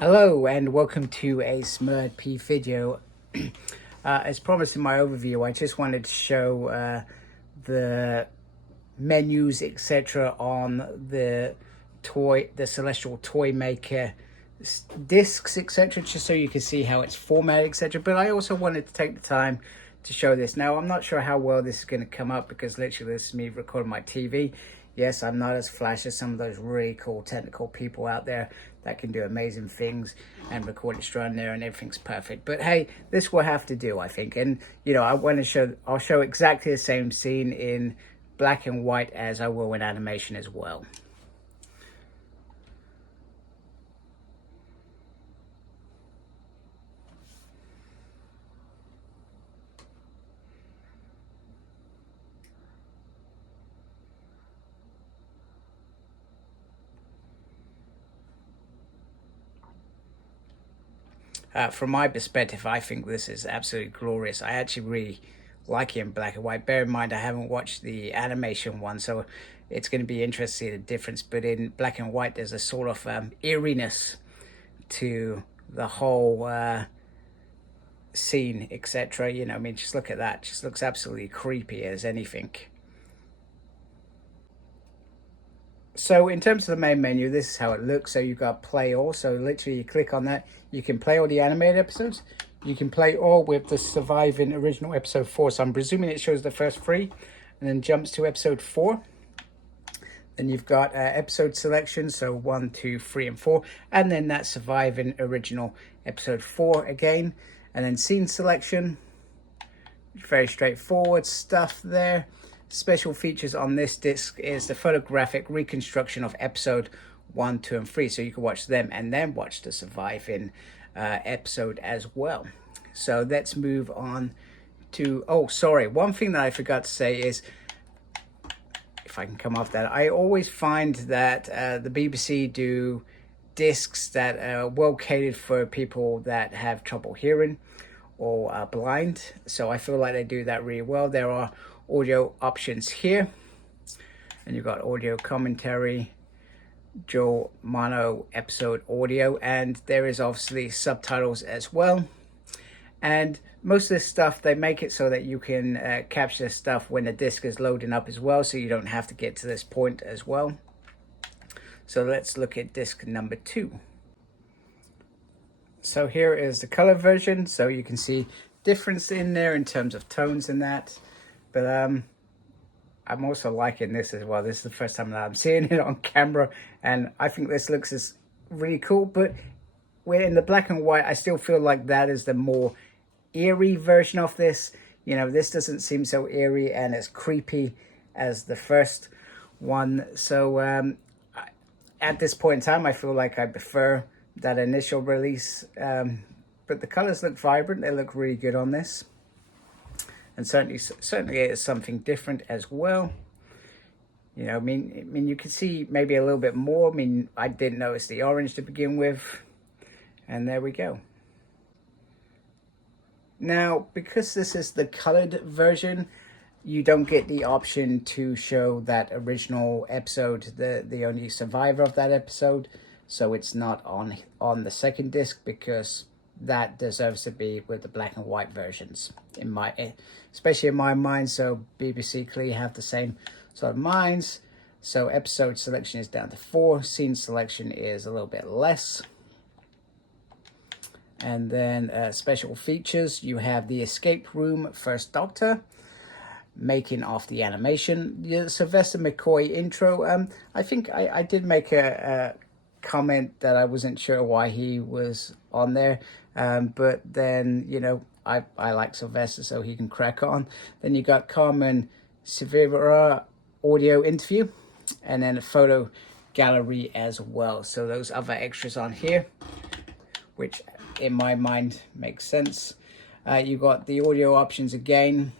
Hello and welcome to a Smurd P video. As promised in my overview, I just wanted to show the menus, etc. on the Celestial Toymaker discs, etc. just so you can see how it's formatted, etc. But I also wanted to take the time to show this. Now, I'm not sure how well this is going to come up because literally this is me recording my TV. Yes, I'm not as flash as some of those really cool technical people out there that can do amazing things and record it straight in there and everything's perfect. But hey, this will have to do, I think. And you know, I'll show exactly the same scene in black and white as I will in animation as well. From my perspective, I think this is absolutely glorious. I actually really like it in black and white. Bear in mind, I haven't watched the animation one, so it's going to be interesting to see the difference. But in black and white, there's a sort of eeriness to the whole scene, etc. You know, I mean, just look at that. Just looks absolutely creepy as anything. So in terms of the main menu, this is how it looks. So you've got play all. So literally you click on that. You can play all the animated episodes. You can play all with the surviving original episode 4. So I'm presuming it shows the first 3 and then jumps to episode 4. Then you've got episode selection. So 1, 2, 3, and 4. And then that surviving original episode 4 again. And then scene selection. Very straightforward stuff there. Special features on this disc is the photographic reconstruction of episode 1, 2, and 3. So you can watch them and then watch the surviving episode as well. So let's move on to, oh, sorry. One thing that I forgot to say is, if I can come off that, I always find that the BBC do discs that are well catered for people that have trouble hearing or are blind. So I feel like they do that really well. There are audio options here, and you've got audio commentary, dual mono episode audio, and there is obviously subtitles as well. And most of this stuff, they make it so that you can capture stuff when the disc is loading up as well, so you don't have to get to this point as well. So let's look at disc number 2. So here is the color version, so you can see difference in there in terms of tones and that. But I'm also liking this as well. This is the first time that I'm seeing it on camera, and I think this looks really cool. But we're in the black and white. I still feel like that is the more eerie version of this. You know, this doesn't seem so eerie and as creepy as the first one. So at this point in time, I feel like I prefer that initial release. But the colors look vibrant. They look really good on this. And certainly it is something different as well. You know, I mean, you can see maybe a little bit more. I mean, I didn't notice the orange to begin with. And there we go. Now, because this is the colored version, you don't get the option to show that original episode, the only survivor of that episode. So it's not on the second disc, because that deserves to be with the black and white versions, especially in my mind. So BBC clearly have the same sort of minds. So episode selection is down to 4. Scene selection is a little bit less. And then special features, you have the escape room First Doctor, making of the animation, the Sylvester McCoy intro. I think I did make a comment that I wasn't sure why he was on there, but then, you know, I like Sylvester, so he can crack on. Then you got Carmen Severa audio interview, and then a photo gallery as well. So those other extras on here, which in my mind makes sense. You got the audio options again,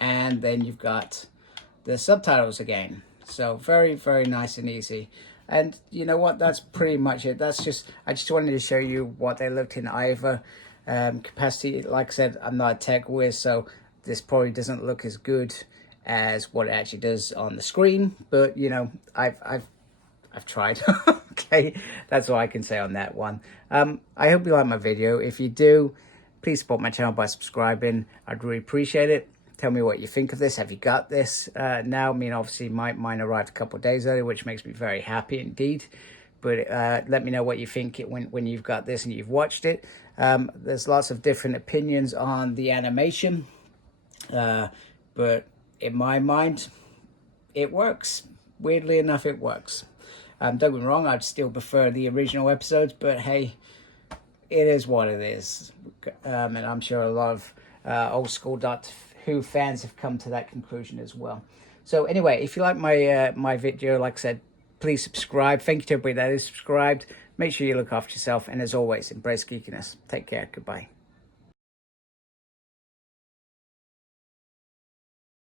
and then you've got the subtitles again. So very, very nice and easy. And you know what, that's pretty much it. I just wanted to show you what they looked in either capacity. Like I said, I'm not a tech whiz, so this probably doesn't look as good as what it actually does on the screen, but you know, I've tried. Okay, that's all I can say on that one. I hope you like my video. If you do, please support my channel by subscribing. I'd really appreciate it. Tell me what you think of this. Have you got this now? I mean, obviously mine arrived a couple of days earlier, which makes me very happy indeed. But let me know what you think when you've got this and you've watched it. There's lots of different opinions on the animation. But in my mind, it works. Weirdly enough, it works. Don't get me wrong, I'd still prefer the original episodes, but hey, it is what it is. And I'm sure a lot of old school Doctor Who fans have come to that conclusion as well. So anyway, if you like my video, like I said, please subscribe. Thank you to everybody that is subscribed. Make sure you look after yourself. And as always, embrace geekiness. Take care. Goodbye.